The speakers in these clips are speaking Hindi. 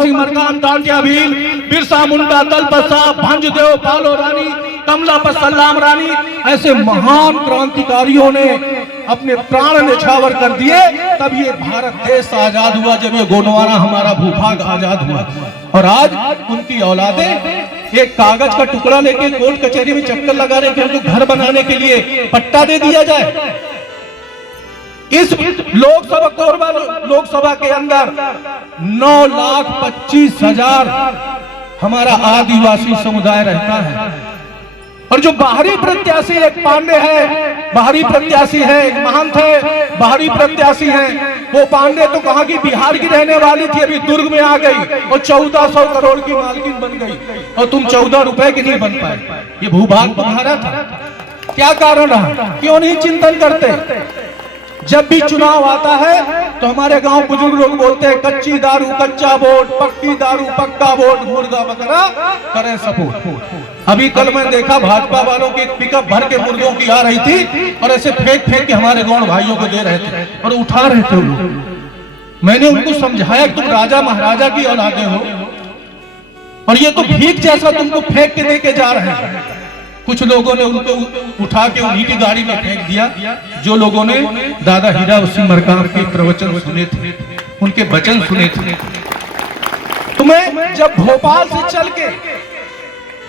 गोपाल सिंह मरकाम, टांटिया भील, बिरसा मुंडा, दलपत साहब, भंजदेव, पालो रानी, कमला पर सलाम रानी, ऐसे महान क्रांतिकारियों ने अपने प्राण न्यौछावर कर दिए। तब ये भारत देश आजाद हुआ, जब ये गोंडवाना हमारा भूभाग आजाद हुआ। और आज उनकी औलादें एक कागज का टुकड़ा लेके कोर्ट कचहरी में चक्कर लगा रहे कि उनको घर बनाने के लिए पट्टा दे दिया जाए। इस लोकसभा कोरबा लोकसभा के अंदर 9,25,000 हमारा आदिवासी समुदाय रहता है। और जो बाहरी प्रत्याशी एक पांडे है, बाहरी प्रत्याशी है, एक महंत है, बाहरी प्रत्याशी है। वो पांडे तो कहाँ की बिहार की रहने वाली थी, अभी दुर्ग में आ गई और 1400 करोड़ की मालकिन बन गई, और तुम 14 रुपए की नहीं बन पाए। ये भूभाग तुम्हारा था, क्या कारण रहा? क्यों नहीं चिंतन करते? जब भी चुनाव आता है तो हमारे गांव बुजुर्ग लोग बोलते हैं कच्ची दारू कच्चा वोट, पक्की दारू पक्का वोट, मुर्गा बकरा करे सपोर्ट। अभी कल मैं देखा भाजपा वालों की पिकअप भर के मुर्गों की आ रही थी और ऐसे फेंक फेंक के हमारे गांव भाइयों को दे रहे थे और उठा रहे थे लोग। मैंने उनको समझाया कि तुम राजा महाराजा की औलादे हो और ये तो भीख जैसा तुमको फेंक के देके जा रहे हैं। कुछ लोगों ने उनको उठा के उन्हीं की गाड़ी में फेंक दिया, जो लोगों ने दादा हीरा सिंह मरकाम के प्रवचन सुने थे, उनके वचन सुने थे। तुम्हें जब भोपाल से चल के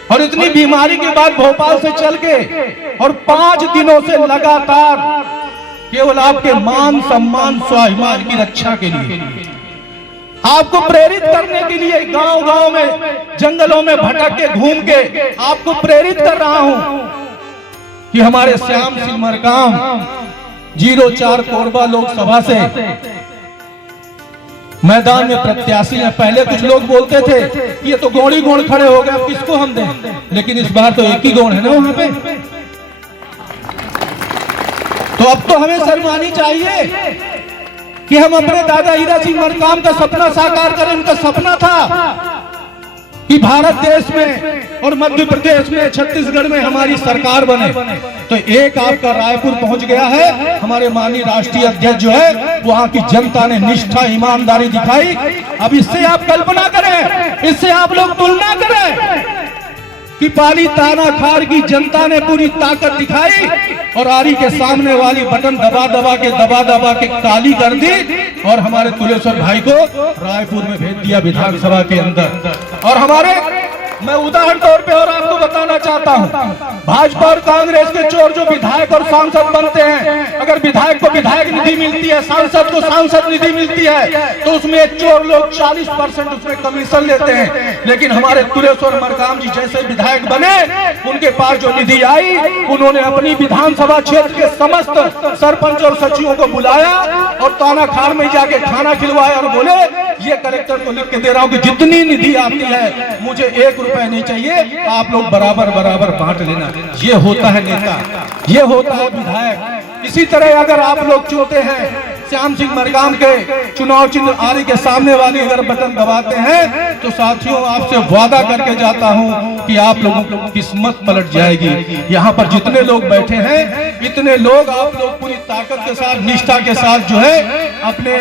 और इतनी बीमारी के बाद भोपाल से चल के और 5 दिनों से लगातार केवल आपके मान सम्मान स्वाभिमान की रक्षा के लिए, आपको प्रेरित करने के लिए गांव गांव में जंगलों में भटक के घूम के आपको प्रेरित कर रहा हूं कि हमारे श्याम सिंह मरकाम 04 कोरबा लोकसभा से मैदान में प्रत्याशी हैं। पहले कुछ लोग बोलते थे कि ये तो गौड़ी गोड़ खड़े हो गए, अब किसको हम दें, लेकिन इस बार तो एक ही गौड़ है ना वहां पे। तो अब तो हमें शर्मानी चाहिए कि हम अपने दादा हीरा सिंह मरकाम का सपना साकार करें। उनका सपना था कि भारत देश में और मध्य प्रदेश में, छत्तीसगढ़ में हमारी सरकार बने। तो एक आपका रायपुर पहुंच गया है। हमारे माननीय राष्ट्रीय अध्यक्ष जो है, वहां की जनता ने निष्ठा ईमानदारी दिखाई। अब इससे आप कल्पना करें, इससे आप लोग तुलना करें कि पाली ताना खार की जनता ने पूरी ताकत दिखाई और आरी के सामने वाली बटन दबा दबा के काली कर दी और हमारे तुलेश्वर भाई को रायपुर में भेज दिया विधानसभा के अंदर। और हमारे, मैं उदाहरण तौर पे और आपको बताना चाहता हूं, भाजपा और कांग्रेस के चोर जो विधायक और सांसद बनते हैं, अगर विधायक को विधायक निधि मिलती है, सांसद को सांसद निधि मिलती है, तो उसमें चोर लोग 40% उसमें कमीशन लेते हैं। लेकिन हमारे तुलेश्वर मरकाम जी जैसे विधायक बने, उनके पास जो निधि आई, उन्होंने अपनी विधानसभा क्षेत्र के समस्त सरपंच और सचिवों को बुलाया और ताना खार में जाके खाना खिलवाया और बोले ये कलेक्टर को लिख के दे रहा हूं कि जितनी निधि आती है मुझे 1 रुपए नहीं चाहिए, आप लोग बराबर बराबर बांट लेना। ये होता है नेता, ये होता है विधायक। इसी तरह अगर आप लोग चाहते हैं श्याम सिंह मरकाम के चुनाव चिन्ह आरी के सामने वाली अगर बटन दबाते हैं, तो साथियों आपसे वादा करके जाता हूं कि आप लोगों की किस्मत पलट जाएगी। यहाँ पर जितने लोग बैठे हैं, इतने लोग आप लोग पूरी ताकत के साथ, निष्ठा के साथ जो है अपने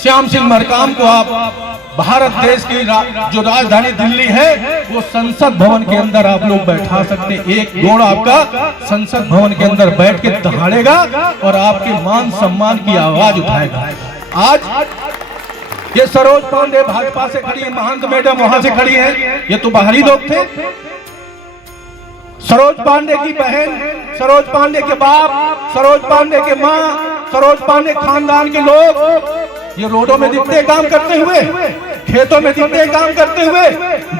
श्याम सिंह मरकाम को आप भारत देश की जो राजधानी दिल्ली है, वो संसद भवन के अंदर आप लोग बैठा सकते हैं। एक गोड़ आपका संसद भवन के अंदर बैठ के दहाड़ेगा और आपके मान सम्मान की आवाज उठाएगा। आज ये सरोज पांडे भाजपा से खड़ी है, महंत मैडम वहां से खड़ी है, ये तो बाहरी लोग थे। सरोज पांडे की बहन, सरोज पांडे के बाप, सरोज पांडे के माँ, सरोज पांडे खानदान के लोग ये रोडों में दिखते काम करते हुए, खेतों में दिखते काम करते हुए,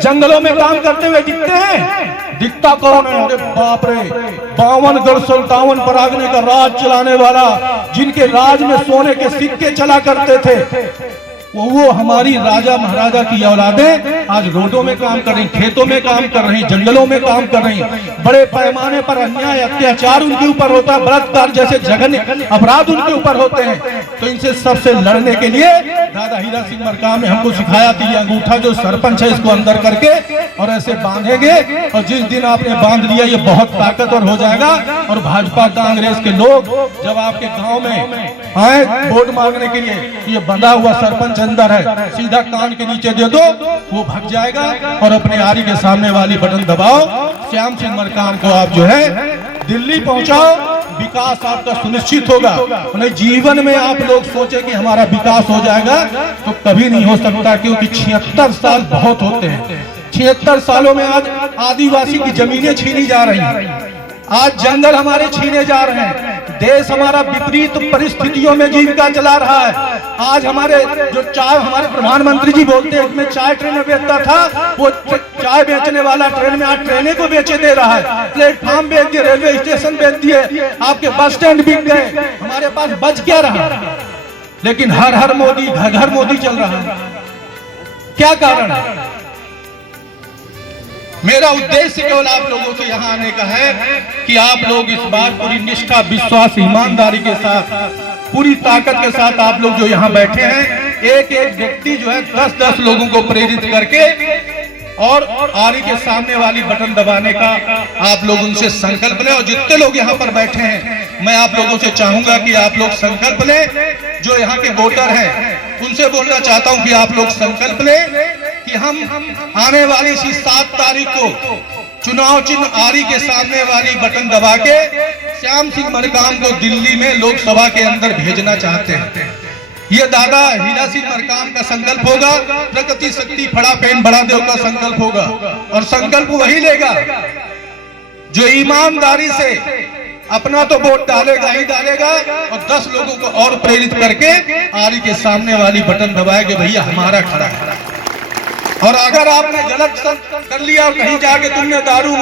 जंगलों में काम करते हुए दिखते हैं। दिखता कौन है? अरे बाप रे, 52 57 परागने का राज चलाने वाला, जिनके राज में सोने के सिक्के चला करते थे, वो हमारी राजा महाराजा की औलादें आज रोडों में काम कर रही, खेतों में काम कर रही, जंगलों में काम कर रही। बड़े पैमाने पर अन्याय अत्याचार उनके ऊपर होता है, बलात्कार जैसे जघन्य अपराध उनके ऊपर होते हैं। तो इनसे सबसे लड़ने के लिए दादा हीरा सिंह मरकाम ने हमको सिखाया कि ये अंगूठा जो सरपंच है इसको अंदर करके और ऐसे बांधेंगे, और जिस दिन आपने बांध लिया ये बहुत ताकतवर हो जाएगा। और भाजपा कांग्रेस के लोग जब आपके गांव में आए वोट मांगने के लिए, ये बंधा हुआ सरपंच अंदर है, सीधा कान के नीचे दे दो, वो भाग जाएगा और अपने आरी के सामने वाली बटन दबाओ। श्याम सिंह मरकाम को आप जो है दिल्ली पहुंचाओ, विकास आपका सुनिश्चित होगा। उन्हें जीवन में आप लोग सोचे कि हमारा विकास हो जाएगा, तो कभी नहीं हो सकता, क्योंकि 76 साल बहुत होते हैं। 76 सालों में आज आदिवासी की जमीनें छीनी जा रही हैं, आज जंगल हमारे छीने जा रहे हैं, देश हमारा विपरीत परिस्थितियों में जीविका चला रहा है। आज हमारे जो चाय, हमारे प्रधानमंत्री जी बोलते हैं मैं चाय ट्रेन में बेचता था, वो चाय बेचने वाला ट्रेन में आज ट्रेनें को बेचे दे रहा है, प्लेटफॉर्म बेच दिए, रेलवे स्टेशन बेच दिए, आपके बस स्टैंड बिक गए, हमारे पास बच क्या रहा। लेकिन हर हर मोदी, घर घर मोदी चल रहा है। क्या कारण है? मेरा उद्देश्य केवल आप लोगों से यहाँ आने का है कि आप लोग इस बार पूरी निष्ठा, विश्वास, ईमानदारी के साथ, पूरी ताकत के साथ आप लोग जो यहाँ बैठे हैं, एक एक व्यक्ति जो है 10-10 लोगों को प्रेरित करके और आरी के सामने वाली बटन दबाने का आप लोग उनसे संकल्प लें। और जितने लोग यहाँ पर बैठे हैं, मैं आप लोगों से चाहूंगा कि आप लोग संकल्प लें। जो यहाँ के वोटर हैं उनसे बोलना चाहता हूँ कि आप लोग संकल्प लें कि हम आने वाली इसी 7 तारीख को चुनाव चिन्ह आरी के सामने वाली बटन दबा के श्याम सिंह मरकाम को दिल्ली में लोकसभा के अंदर भेजना चाहते हैं। ये दादा हीरा सिंह मरकाम का संकल्प होगा, प्रगति शक्ति फड़ा पेन बड़ा देव का संकल्प होगा। और संकल्प वही लेगा जो ईमानदारी से अपना तो वोट डालेगा ही डालेगा, और 10 लोगों को और प्रेरित करके आरी के सामने वाली बटन दबाएगा, भैया हमारा खड़ा है। और अगर आपने गलत कर लिया और कहीं जाके तुमने दारू